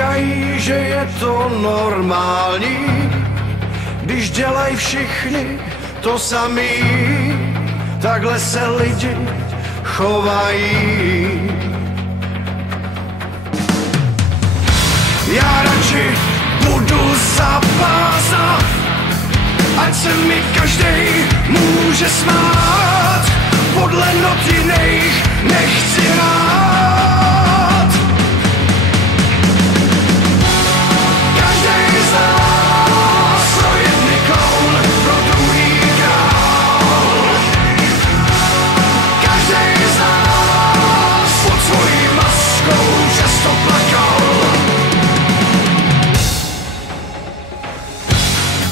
Říkají, že je to normální, když dělají všichni to samý, takhle se lidi chovají. Já radši budu zapásat, ať se mi každej může smát, podle not jiných nechci rád. Každej z nás pro jedny kloun, pro druhý král. Každej z nás pod svojí maskou často plakal.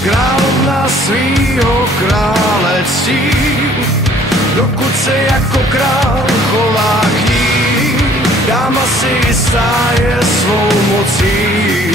Královna svýho králectví, dokud se jako král chová k ní, dáma si jistá je svou mocí.